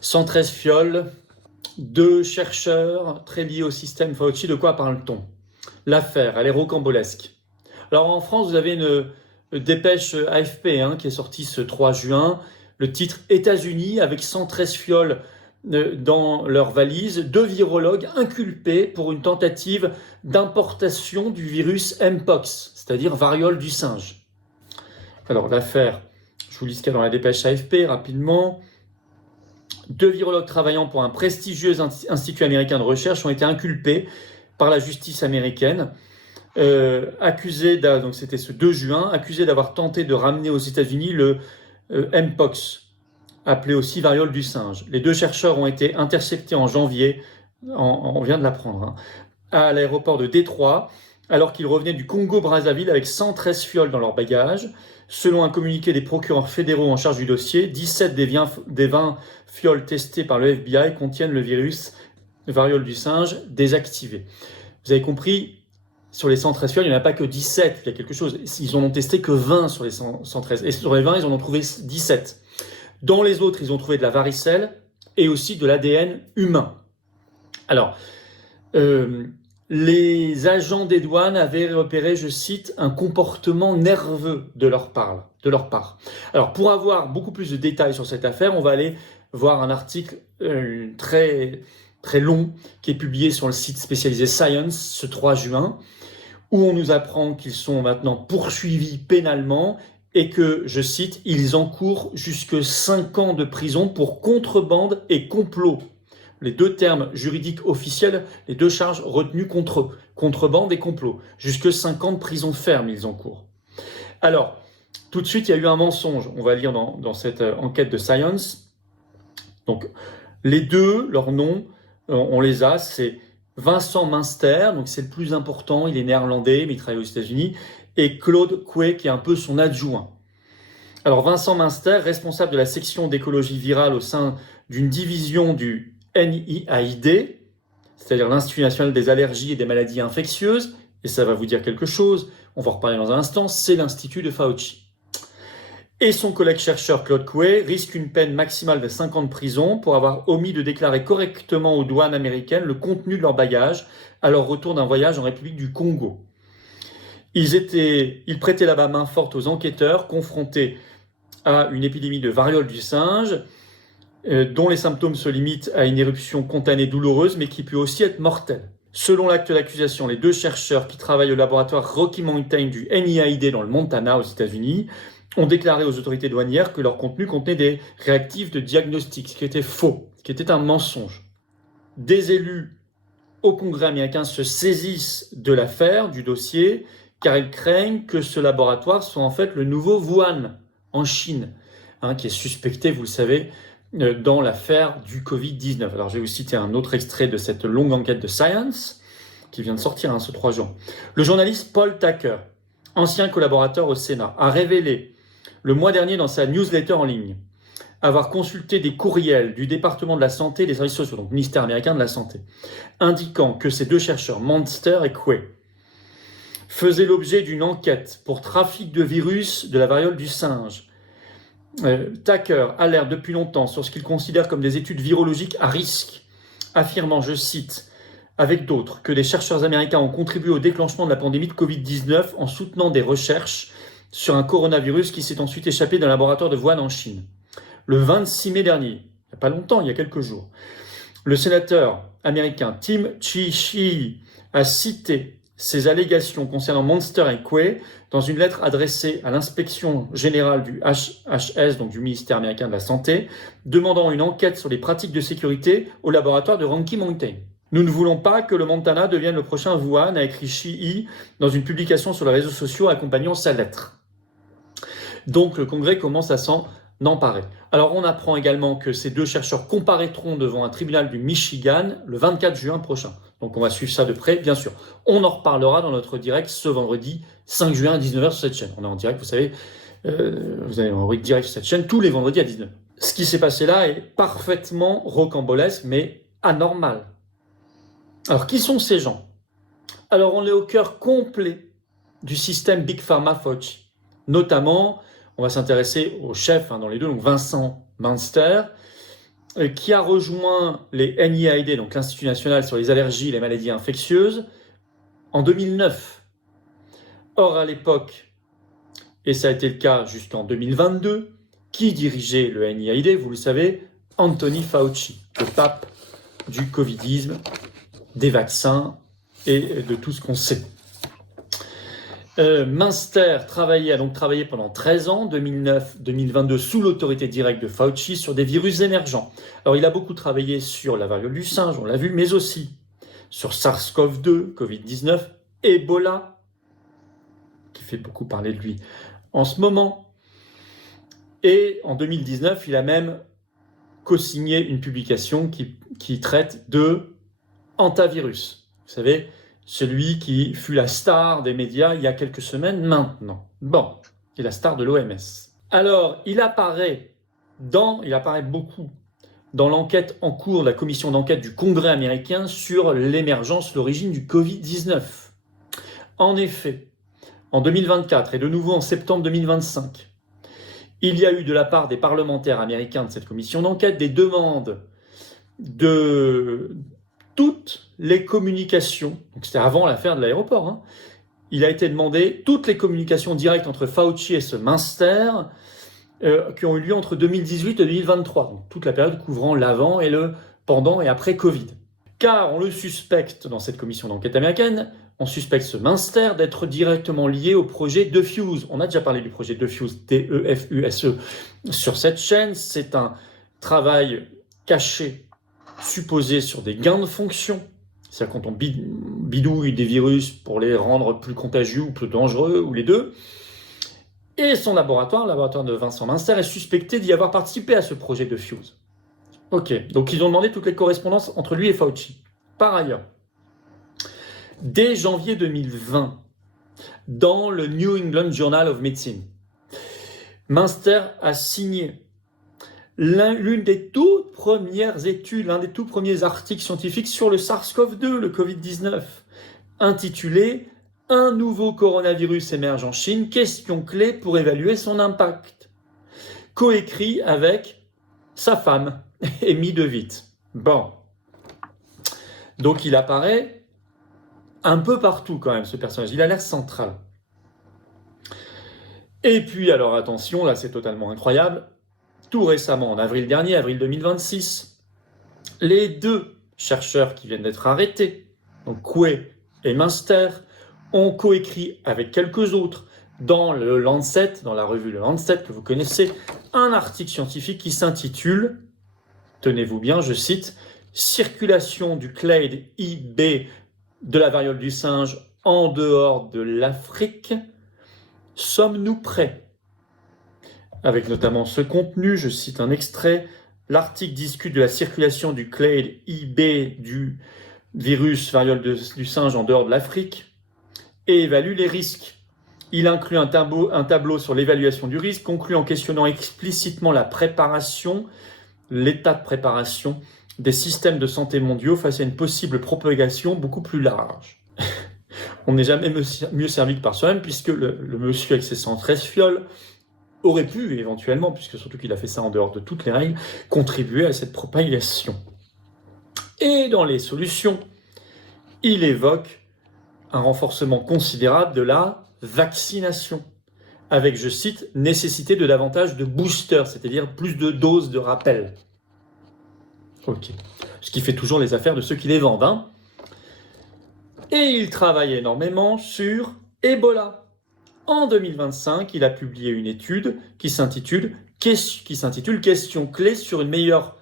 113 fioles, 2 chercheurs très liés au système Fauci. De quoi parle-t-on? L'affaire, elle est rocambolesque. Alors en France, vous avez une dépêche AFP qui est sortie ce 3 juin. Le titre États-Unis avec 113 fioles dans leur valise, 2 virologues inculpés pour une tentative d'importation du virus Mpox, c'est-à-dire variole du singe. Alors l'affaire, je vous lis ce qu'il y a dans la dépêche AFP rapidement. 2 virologues travaillant pour un prestigieux institut américain de recherche ont été inculpés par la justice américaine, accusés, donc c'était ce 2 juin, accusés d'avoir tenté de ramener aux États-Unis le Mpox, appelé aussi variole du singe. Les 2 chercheurs ont été interceptés en janvier, on vient de l'apprendre, à l'aéroport de Détroit, alors qu'ils revenaient du Congo-Brazzaville avec 113 fioles dans leur bagage. Selon un communiqué des procureurs fédéraux en charge du dossier, 17 des 20 fioles testées par le FBI contiennent le virus variole du singe désactivé. Vous avez compris, sur les 113 fioles, il n'y en a pas que 17, il y a quelque chose. Ils en ont testé que 20 sur les 113. Et sur les 20, ils en ont trouvé 17. Dans les autres, ils ont trouvé de la varicelle et aussi de l'ADN humain. Alors, les agents des douanes avaient repéré, je cite, un comportement nerveux de leur part. Alors, pour avoir beaucoup plus de détails sur cette affaire, on va aller voir un article très, très long qui est publié sur le site spécialisé Science ce 3 juin, où on nous apprend qu'ils sont maintenant poursuivis pénalement et que, je cite, ils encourent jusque 5 ans de prison pour contrebande et complot. Les 2 termes juridiques officiels, les 2 charges retenues contre eux, contrebande et complot. Jusque 5 ans de prison ferme, ils encourent. Alors, tout de suite, il y a eu un mensonge. On va lire dans cette enquête de Science. Donc, les 2, leurs noms, on les a, c'est Vincent Münster, donc c'est le plus important, il est néerlandais, mais il travaille aux États-Unis, et Claude Coué, qui est un peu son adjoint. Alors, Vincent Münster, responsable de la section d'écologie virale au sein d'une division du NIAID, c'est-à-dire l'Institut national des allergies et des maladies infectieuses, et ça va vous dire quelque chose, on va en reparler dans un instant, c'est l'Institut de Fauci. Et son collègue chercheur Claude Coué risque une peine maximale de 5 ans de prison pour avoir omis de déclarer correctement aux douanes américaines le contenu de leur bagage à leur retour d'un voyage en République du Congo. Ils prêtaient là-bas main forte aux enquêteurs confrontés à une épidémie de variole du singe, dont les symptômes se limitent à une éruption cutanée douloureuse, mais qui peut aussi être mortelle. Selon l'acte d'accusation, les 2 chercheurs qui travaillent au laboratoire Rocky Mountain du NIAID dans le Montana aux États-Unis ont déclaré aux autorités douanières que leur contenu contenait des réactifs de diagnostic, ce qui était faux, ce qui était un mensonge. Des élus au Congrès américain se saisissent de l'affaire, du dossier, car ils craignent que ce laboratoire soit en fait le nouveau Wuhan en Chine, qui est suspecté, vous le savez, dans l'affaire du Covid-19. Alors je vais vous citer un autre extrait de cette longue enquête de Science, qui vient de sortir ce 3 juin. Le journaliste Paul Tucker, ancien collaborateur au Sénat, a révélé le mois dernier dans sa newsletter en ligne avoir consulté des courriels du département de la santé et des services sociaux, donc ministère américain de la santé, indiquant que ces 2 chercheurs, Münster et Coué, faisaient l'objet d'une enquête pour trafic de virus de la variole du singe. Tucker alerte depuis longtemps sur ce qu'il considère comme des études virologiques à risque, affirmant, je cite, avec d'autres, que des chercheurs américains ont contribué au déclenchement de la pandémie de Covid-19 en soutenant des recherches sur un coronavirus qui s'est ensuite échappé d'un laboratoire de Wuhan en Chine. Le 26 mai dernier, il n'y a pas longtemps, il y a quelques jours, le sénateur américain Tim Chihchi a cité ces allégations concernant Münster et Coué dans une lettre adressée à l'inspection générale du HHS, donc du ministère américain de la Santé, demandant une enquête sur les pratiques de sécurité au laboratoire de Rocky Mountain. Nous ne voulons pas que le Montana devienne le prochain Wuhan, a écrit Chihchi dans une publication sur les réseaux sociaux accompagnant sa lettre. Donc le Congrès commence à s'en emparer. Alors on apprend également que ces 2 chercheurs comparaîtront devant un tribunal du Michigan le 24 juin prochain. Donc on va suivre ça de près, bien sûr. On en reparlera dans notre direct ce vendredi 5 juin à 19h sur cette chaîne. On est en direct, vous savez, vous avez en direct sur cette chaîne tous les vendredis à 19h. Ce qui s'est passé là est parfaitement rocambolesque, mais anormal. Alors qui sont ces gens? Alors on est au cœur complet du système Big Pharma Fauci. Notamment, on va s'intéresser au chef dans les 2, donc Vincent Münster, qui a rejoint les NIAID, donc l'Institut national sur les allergies et les maladies infectieuses, en 2009. Or, à l'époque, et ça a été le cas jusqu'en 2022, qui dirigeait le NIAID, vous le savez, Anthony Fauci, le pape du covidisme, des vaccins et de tout ce qu'on sait. Münster a donc travaillé pendant 13 ans, 2009-2022, sous l'autorité directe de Fauci sur des virus émergents. Alors il a beaucoup travaillé sur la variole du singe, on l'a vu, mais aussi sur SARS-CoV-2, Covid-19, Ebola, qui fait beaucoup parler de lui en ce moment. Et en 2019, il a même co-signé une publication qui traite de hantavirus. Vous savez, celui qui fut la star des médias il y a quelques semaines maintenant. Bon, et la star de l'OMS. Alors, il apparaît beaucoup dans l'enquête en cours de la commission d'enquête du Congrès américain sur l'émergence, l'origine du Covid-19. En effet, en 2024 et de nouveau en septembre 2025, il y a eu de la part des parlementaires américains de cette commission d'enquête des demandes de toutes les communications, donc c'était avant l'affaire de l'aéroport, il a été demandé toutes les communications directes entre Fauci et ce Münster qui ont eu lieu entre 2018 et 2023, donc toute la période couvrant l'avant et le pendant et après Covid. Car on le suspecte dans cette commission d'enquête américaine, on suspecte ce Münster d'être directement lié au projet Defuse. On a déjà parlé du projet Defuse, D-E-F-U-S-E, sur cette chaîne. C'est un travail caché, supposé sur des gains de fonction. C'est-à-dire quand on bidouille des virus pour les rendre plus contagieux ou plus dangereux, ou les deux. Et son laboratoire, le laboratoire de Vincent Münster, est suspecté d'y avoir participé à ce projet Defuse. Ok, donc ils ont demandé toutes les correspondances entre lui et Fauci. Par ailleurs, dès janvier 2020, dans le New England Journal of Medicine, Münster a signé l'une des toutes premières études, l'un des tout premiers articles scientifiques sur le SARS-CoV-2, le Covid-19, intitulé « Un nouveau coronavirus émerge en Chine, question clé pour évaluer son impact », coécrit avec sa femme, Amy DeWitt. Bon, donc il apparaît un peu partout quand même, ce personnage, il a l'air central. Et puis alors attention, là c'est totalement incroyable, tout récemment, en avril dernier, avril 2026, les deux chercheurs qui viennent d'être arrêtés, donc Coué et Münster, ont coécrit avec quelques autres dans le Lancet, dans la revue Le Lancet que vous connaissez, un article scientifique qui s'intitule, tenez-vous bien, je cite, « Circulation du clade IB de la variole du singe en dehors de l'Afrique, sommes-nous prêts ?» Avec notamment ce contenu, je cite un extrait, l'article discute de la circulation du clade IB du virus variole du singe en dehors de l'Afrique et évalue les risques. Il inclut un tableau sur l'évaluation du risque, conclut en questionnant explicitement la préparation, l'état de préparation des systèmes de santé mondiaux face à une possible propagation beaucoup plus large. On n'est jamais mieux servi que par soi-même, puisque le monsieur avec ses 113 fioles aurait pu éventuellement, puisque surtout qu'il a fait ça en dehors de toutes les règles, contribuer à cette propagation. Et dans les solutions, il évoque un renforcement considérable de la vaccination, avec, je cite, nécessité de davantage de boosters, c'est-à-dire plus de doses de rappel. Ok. Ce qui fait toujours les affaires de ceux qui les vendent. Et il travaille énormément sur Ebola. En 2025, il a publié une étude qui s'intitule « Question clé sur une meilleure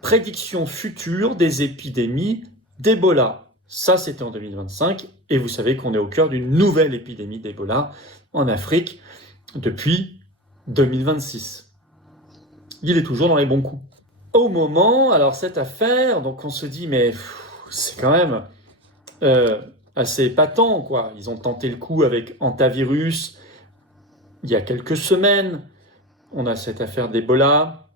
prédiction future des épidémies d'Ebola ». Ça, c'était en 2025, et vous savez qu'on est au cœur d'une nouvelle épidémie d'Ebola en Afrique depuis 2026. Il est toujours dans les bons coups. Au moment, alors cette affaire, donc on se dit, mais c'est quand même assez épatant, quoi. Ils ont tenté le coup avec hantavirus il y a quelques semaines. On a cette affaire d'Ebola.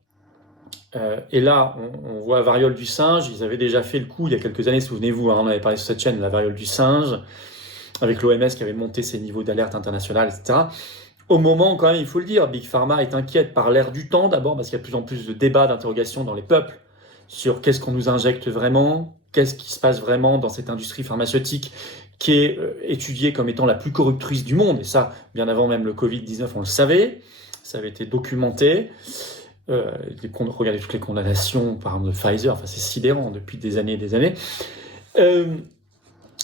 Et là, on voit la variole du singe. Ils avaient déjà fait le coup il y a quelques années, souvenez-vous, on avait parlé sur cette chaîne, la variole du singe, avec l'OMS qui avait monté ses niveaux d'alerte internationale, etc. Au moment, quand même, il faut le dire, Big Pharma est inquiète par l'ère du temps, d'abord parce qu'il y a de plus en plus de débats, d'interrogations dans les peuples sur qu'est-ce qu'on nous injecte vraiment, qu'est-ce qui se passe vraiment dans cette industrie pharmaceutique qui est étudiée comme étant la plus corruptrice du monde. Et ça, bien avant même le Covid-19, on le savait, ça avait été documenté. Regardez toutes les condamnations, par exemple de Pfizer, enfin c'est sidérant depuis des années et des années.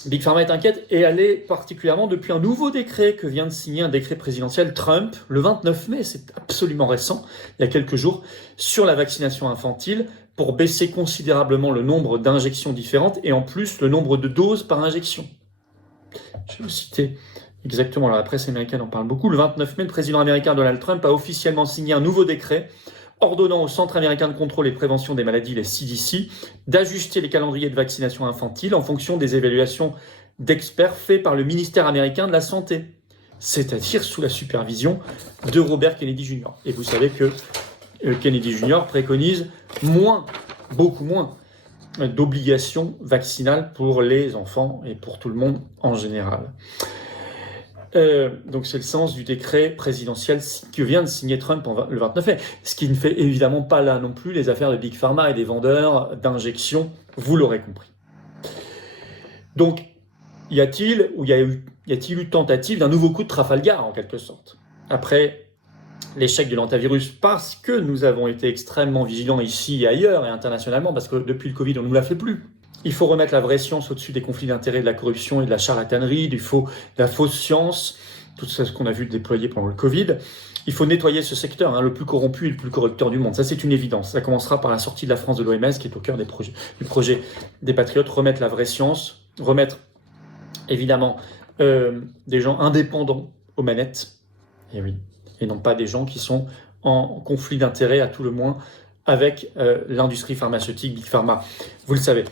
Big Pharma est inquiète et elle est particulièrement depuis un nouveau décret que vient de signer un décret présidentiel Trump le 29 mai, c'est absolument récent, il y a quelques jours, sur la vaccination infantile pour baisser considérablement le nombre d'injections différentes et en plus le nombre de doses par injection. Je vais vous citer exactement, la presse américaine en parle beaucoup. Le 29 mai, le président américain Donald Trump a officiellement signé un nouveau décret ordonnant au Centre américain de contrôle et prévention des maladies, les CDC, d'ajuster les calendriers de vaccination infantile en fonction des évaluations d'experts faits par le ministère américain de la Santé, c'est-à-dire sous la supervision de Robert Kennedy Jr. Et vous savez que Kennedy Jr. préconise beaucoup moins, d'obligations vaccinales pour les enfants et pour tout le monde en général. Donc c'est le sens du décret présidentiel que vient de signer Trump le 29 mai. Ce qui ne fait évidemment pas là non plus les affaires de Big Pharma et des vendeurs d'injections, vous l'aurez compris. Donc y a-t-il eu tentative d'un nouveau coup de Trafalgar en quelque sorte, après l'échec de l'antivirus, parce que nous avons été extrêmement vigilants ici et ailleurs et internationalement, parce que depuis le Covid on ne nous la fait plus. Il faut remettre la vraie science au-dessus des conflits d'intérêts, de la corruption et de la charlatanerie, de la fausse science, tout ce qu'on a vu déployer pendant le Covid. Il faut nettoyer ce secteur, le plus corrompu et le plus corrupteur du monde. Ça, c'est une évidence. Ça commencera par la sortie de la France de l'OMS, qui est au cœur du projet des Patriotes. Remettre la vraie science, remettre évidemment des gens indépendants aux manettes, et non pas des gens qui sont en conflit d'intérêts à tout le moins avec l'industrie pharmaceutique, Big Pharma. Vous le savez.